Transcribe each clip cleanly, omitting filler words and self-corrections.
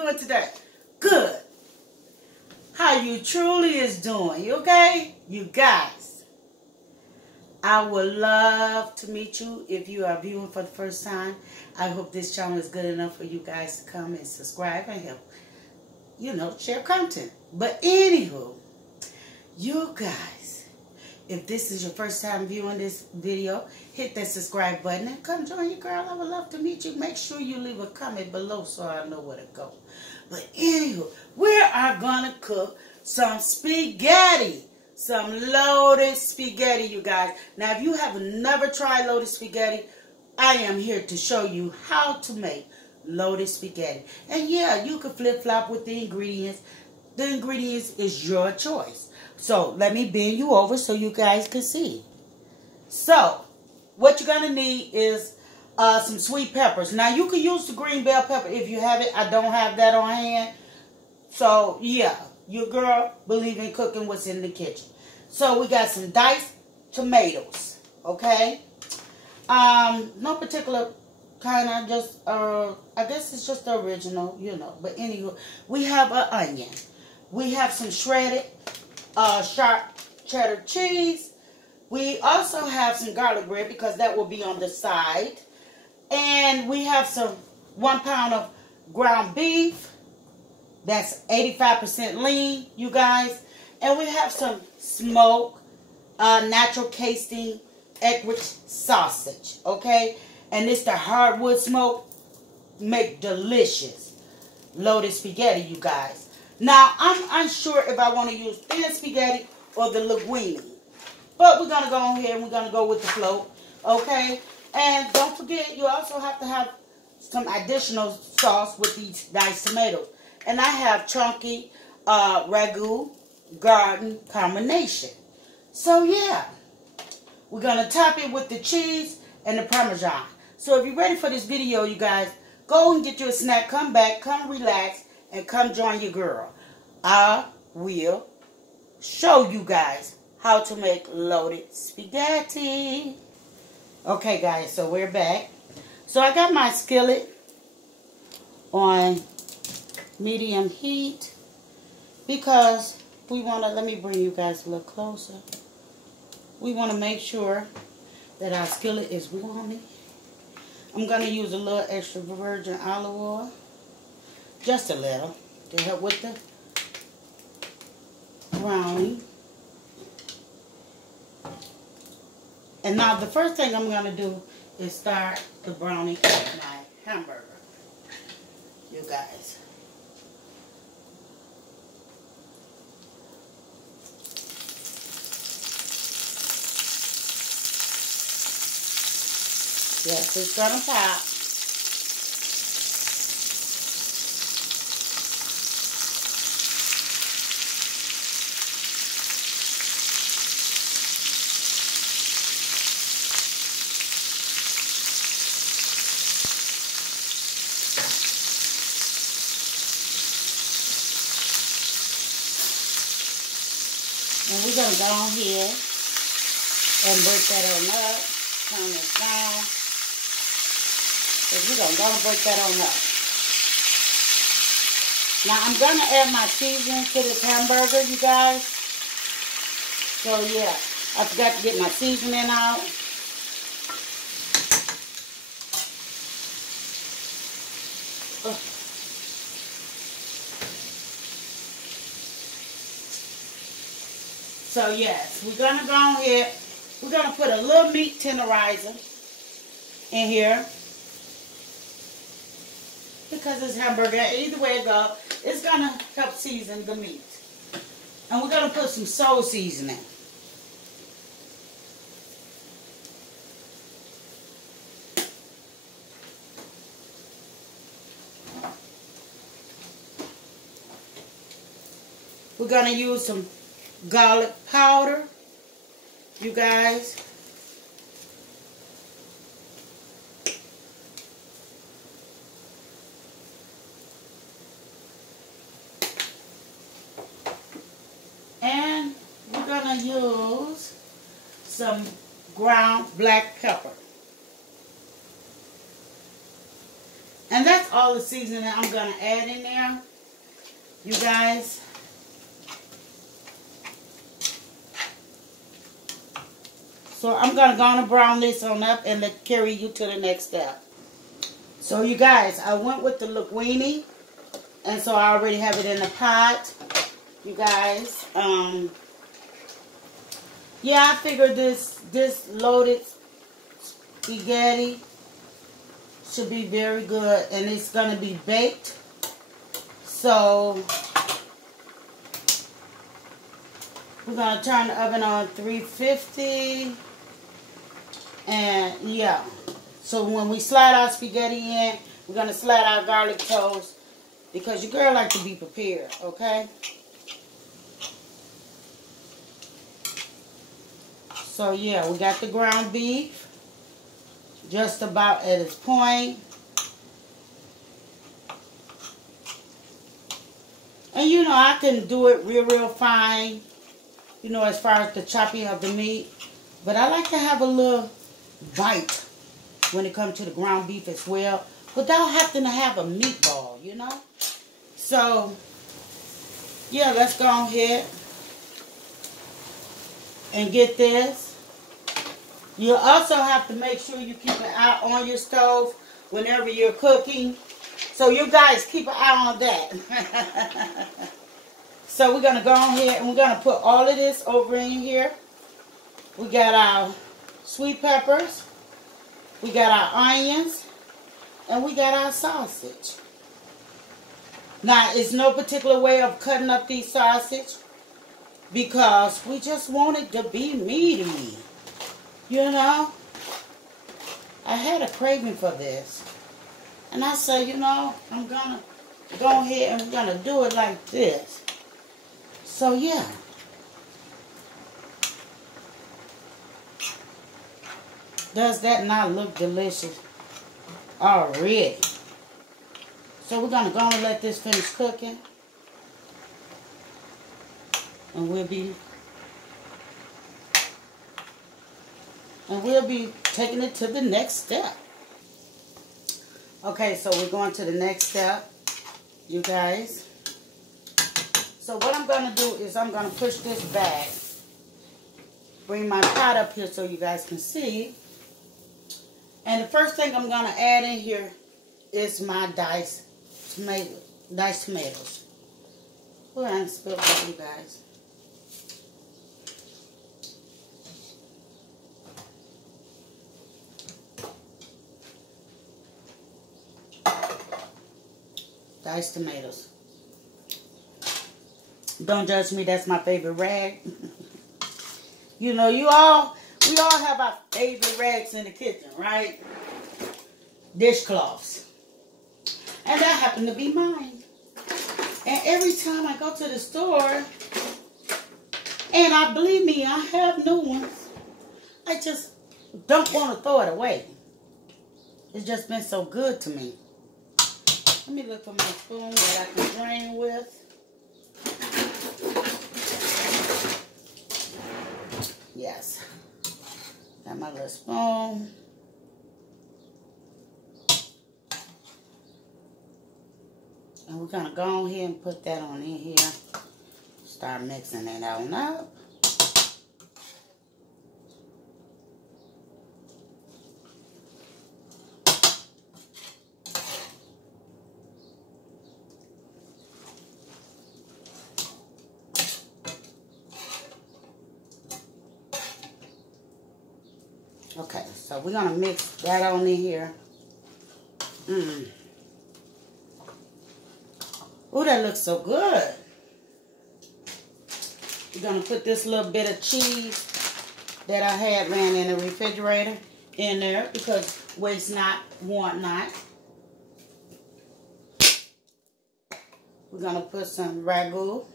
doing today? Good. How you truly is doing. You okay? You guys, I would love to meet you if you are viewing for the first time. I hope this channel is good enough for you guys to come and subscribe and help, share content. But anywho, you guys, if this is your first time viewing this video, hit that subscribe button and come join your girl. I would love to meet you. Make sure you leave a comment below so I know where to go. But anywho, we are going to cook some spaghetti. Some loaded spaghetti, you guys. Now, if you have never tried loaded spaghetti, I am here to show you how to make loaded spaghetti. And yeah, you can flip-flop with the ingredients. The ingredients is your choice. So, let me bend you over so you guys can see. So, what you're going to need is some sweet peppers. Now, you can use the green bell pepper if you have it. I don't have that on hand. So, yeah, your girl believe in cooking what's in the kitchen. So, we got some diced tomatoes, okay? No particular kind of just, I guess it's just the original, But anyway, we have an onion. We have some shredded sharp cheddar cheese. We also have some garlic bread because that will be on the side. And we have some 1 pound of ground beef. That's 85% lean, you guys. And we have some smoked natural casting Eckrich sausage, okay? And it's the hardwood smoke. Make delicious loaded spaghetti, you guys. Now, I'm unsure if I want to use thin spaghetti or the linguine. But we're going to go on here and we're going to go with the float, okay? And don't forget, you also have to have some additional sauce with these diced tomatoes. And I have chunky ragu garden combination. So, yeah. We're going to top it with the cheese and the Parmesan. So, if you're ready for this video, you guys, go and get you a snack. Come back, come relax, and come join your girl. I will show you guys how to make loaded spaghetti. Okay, guys, so we're back. So I got my skillet on medium heat because we want to, let me bring you guys a little closer. We want to make sure that our skillet is warming. I'm going to use a little extra virgin olive oil. Just a little to help with the browning. And now the first thing I'm going to do is start the browning of my hamburger. You guys. Yes, it's going to pop. And we're going to go on here and break that on up. Turn this down. We're going to go and break that on up. Now, I'm going to add my seasoning to this hamburger, you guys. So, yeah. I forgot to get my seasoning out. So, yes. We're going to go on here. We're going to put a little meat tenderizer in here. Because it's hamburger, either way it goes, it's going to help season the meat. And we're going to put some soul seasoning. We're going to use some garlic powder, you guys. And we're going to use some ground black pepper. And that's all the seasoning I'm going to add in there, you guys. So I'm going to go on and brown this on up and carry you to the next step. So you guys, I went with the linguine. And so I already have it in the pot. You guys. Yeah, I figured this loaded spaghetti should be very good. And it's going to be baked. So we're going to turn the oven on 350. And yeah, so when we slide our spaghetti in, we're going to slide our garlic toast because your girl like to be prepared, okay? So yeah, we got the ground beef just about at its point. And you know, I can do it real fine, you know, as far as the chopping of the meat. But I like to have a little bite when it comes to the ground beef as well, without having to have a meatball, you know. So yeah, let's go ahead and get this. You also have to make sure you keep an eye on your stove whenever you're cooking. So you guys keep an eye on that. So we're gonna go ahead and we're gonna put all of this over in here. We got our sweet peppers, we got our onions, and we got our sausage. Now, it's no particular way of cutting up these sausage because we just want it to be meaty. You know? I had a craving for this. And I said, you know, I'm going to go ahead and we're going to do it like this. So, yeah. Does that not look delicious already? So we're going to go and let this finish cooking. And we'll be taking it to the next step. Okay, so we're going to the next step, you guys. So what I'm going to do is I'm going to push this back. Bring my pot up here so you guys can see. And the first thing I'm going to add in here is my diced tomatoes. Oh, I didn't spill it for you guys. Diced tomatoes. Don't judge me, that's my favorite rag. You know, we all have our favorite rags in the kitchen, right? Dishcloths. And that happened to be mine. And every time I go to the store, and believe me, I have new ones, I just don't want to throw it away. It's just been so good to me. Let me look for my spoon that I can drain with. Yes. Got my little spoon. And we're going to go ahead and put that on in here. Start mixing it on up. Okay, so we're going to mix that on in here. Oh, that looks so good. We're going to put this little bit of cheese that I had ran in the refrigerator in there because waste not, want not. We're going to put some ragu.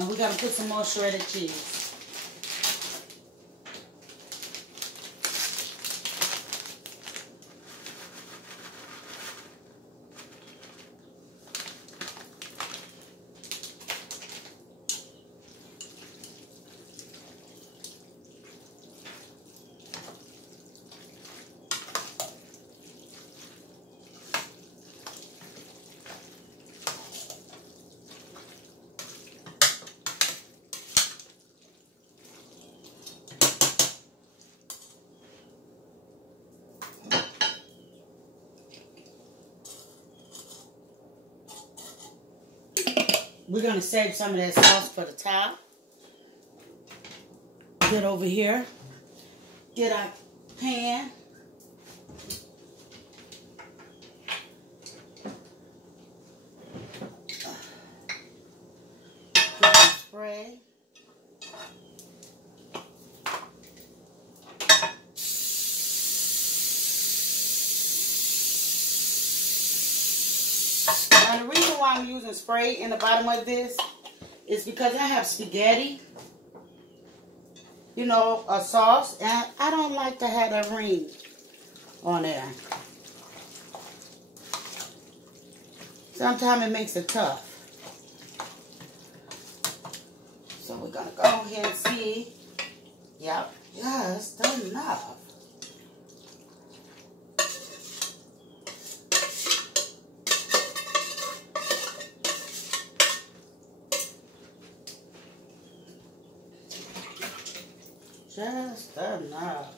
And we're going to put some more shredded cheese. We're going to save some of that sauce for the top. Get over here. Get our pan. Get some spray. Now the reason why I'm using spray in the bottom of this is because I have spaghetti, you know, a sauce, and I don't like to have that ring on there. Sometimes it makes it tough. So we're going to go ahead and see. Yep, just enough. Just enough.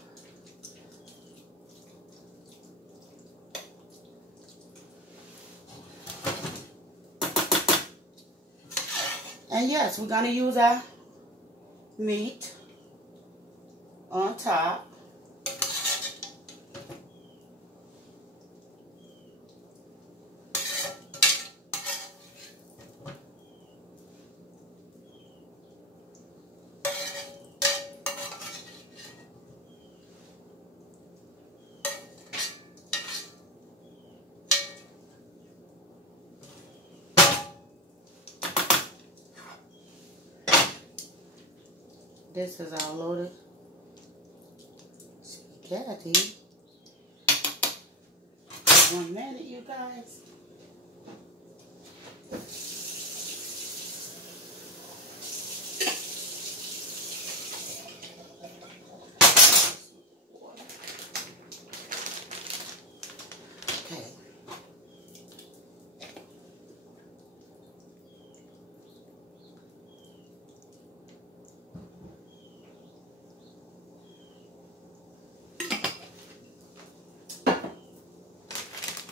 And yes, we're going to use our meat on top. This is our loaded spaghetti. 1 minute, you guys. Okay.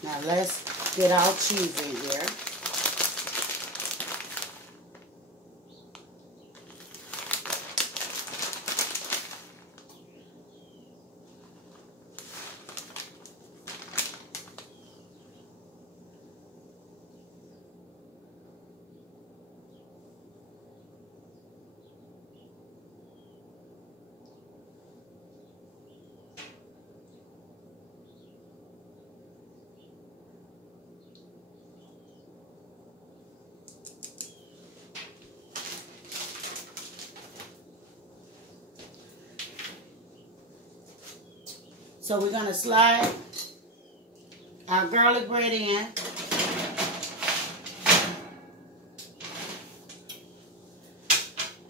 Now let's get our cheese in here. So we're going to slide our garlic bread in.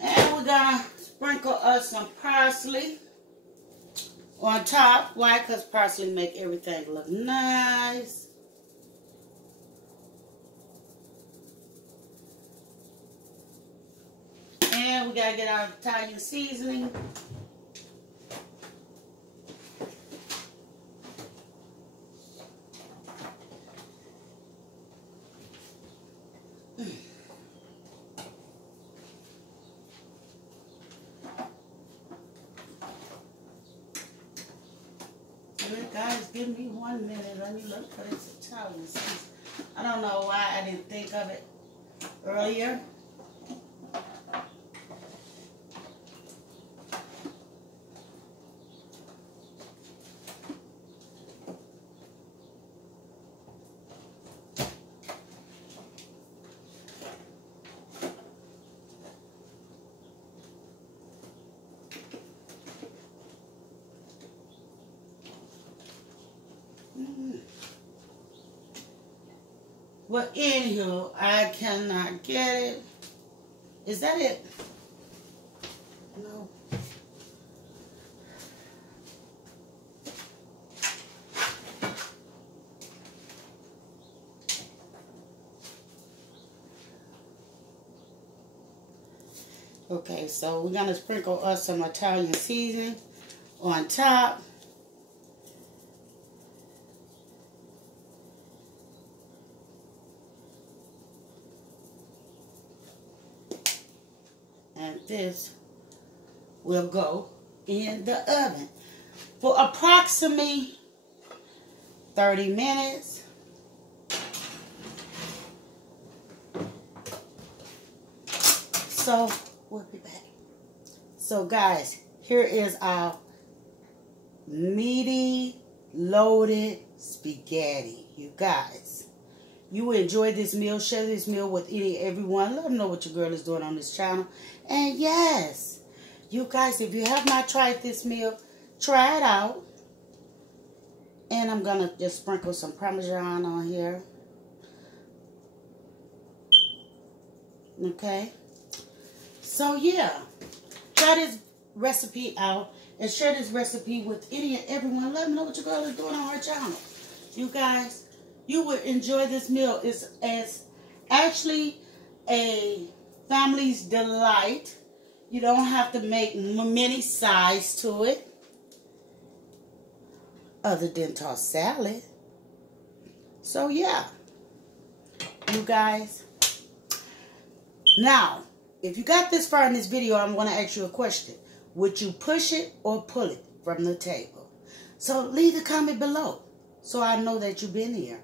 And we're going to sprinkle us some parsley on top. Why? Because parsley make everything look nice. And we got to get our Italian seasoning. Guys, give me 1 minute. Let me look for this Italian sauce. I don't know why I didn't think of it earlier. Well, anywho, I cannot get it. Is that it? No. Okay, so we're going to sprinkle us some Italian seasoning on top. And this will go in the oven for approximately 30 minutes. So we'll be back. So guys, here is our meaty, loaded spaghetti. You guys, you enjoy this meal. Share this meal with everyone. Let them know what your girl is doing on this channel. And yes, you guys, if you have not tried this meal, try it out. And I'm going to just sprinkle some Parmesan on here. Okay. So yeah, try this recipe out and share this recipe with everyone. Let them know what your girl is doing on her channel. You guys, you would enjoy this meal. It's actually a family's delight. You don't have to make many sides to it other than toss salad. So yeah, you guys. Now, if you got this far in this video, I'm going to ask you a question. Would you push it or pull it from the table? So leave a comment below so I know that you've been here.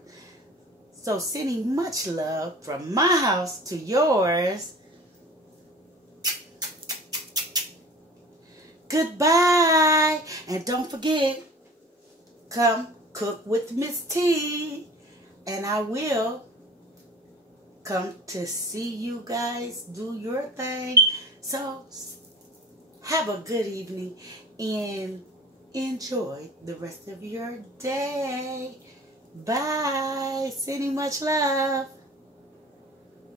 So sending much love from my house to yours. Goodbye. And don't forget, come cook with Miss T. And I will come to see you guys do your thing. So have a good evening and enjoy the rest of your day. Bye. Sending much love.